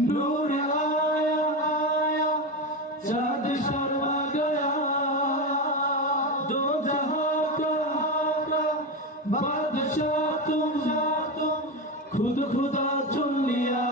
नूर आया आया चाँद शर्मा गया दो जहां का बादशाह तुम खुद खुदा चुन लिया।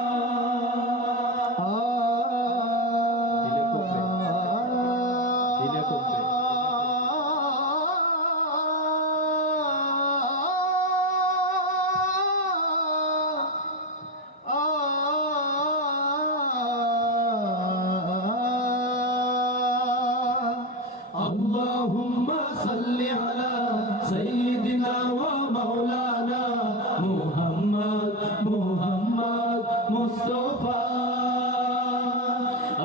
अल्लाहुम्मा सल्ली अला सय्यिदिना व मौलाना मुहम्मद मुहम्मद मुस्तफा।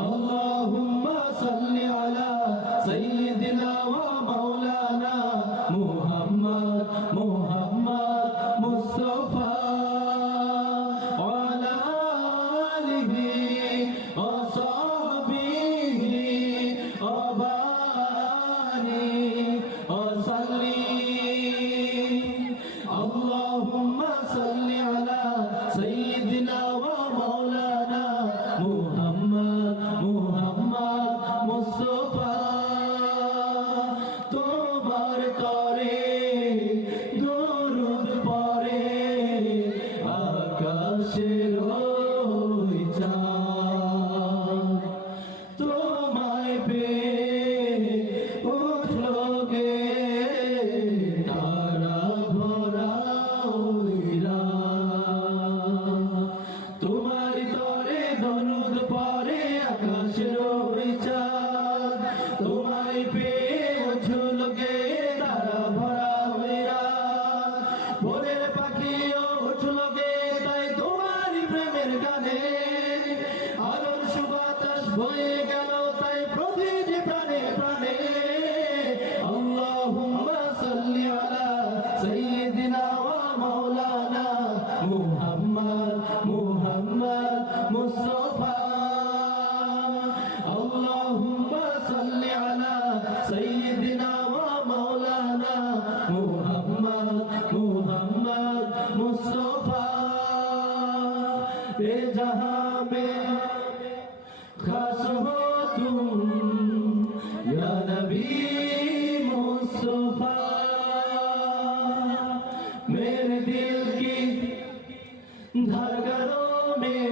अल्लाहुम्मा सल्ली अला सय्यिदिना व मौलाना मुहम्मद मुहम्मद मुस्तफा व अला आलिहि व सहबिहि व अल्लाहुम्मा सल्ली अला सय्यिदिना व मौलाना मुहम्मद मुहम्मद मुस्तफा। তোমার তরে দরুদ পড়ে আকাশের ওই চাঁদ তোমায় পেয়ে উঠলো গে তারা ভরা ওই রাত। তোমার তরে দরুদ পড়ে আকাশের ওই চাঁদ তোমায় পেয়ে উঠলো গে তারা ভরা ওই রাত। ভোরের পাখিও উঠলো গে তাই তোমারই প্রেমের গানে আলোর সুবাতাস বয়ে গেল তাই প্রতিটি প্রাণে প্রাণে। আল্লাহুম্মা সাল্লি আলা সাইয়্যিদিনা ওয়া মাওলানা মুহাম্মদ মুহাম্মদ মুস্তফা। আল্লাহুম্মা সাল্লি আলা সাইয়্যিদিনা ওয়া মাওলানা মুহাম্মদ মুহাম্মদ মুস্তফা। ए जहां में खास हो तुम या नबी मुस्तफा। मेरे दिल की धड़कनों में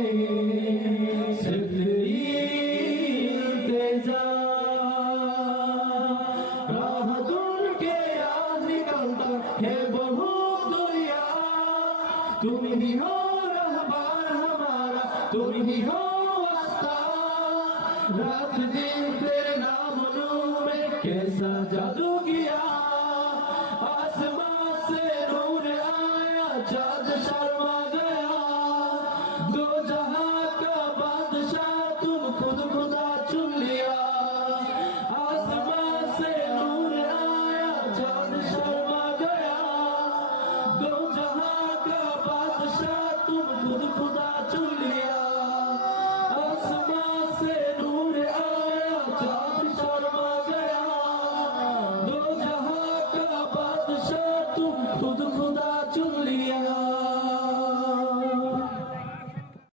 सिर्फ इल्तिजा राह ढूंढ के याद निकलता है बहुत दुनिया। तुम ही हो रहमान हमारा तुम ही हो वास्ता। रात दिन तेरे नाम में कैसा जादू किया। आसमां से नूर आया चाँद शर्मा गया दो जहां का बादशाह तुम खुद खुदा चुन लिया। आसमां से नूर आया चाँद शर्मा गया दो जहां का बादशाह तुम खुद खुदा चुन लिया। आसमां से नूर आया चाँद शर्मा गया दो जहां का बादशाह तुम खुद खुद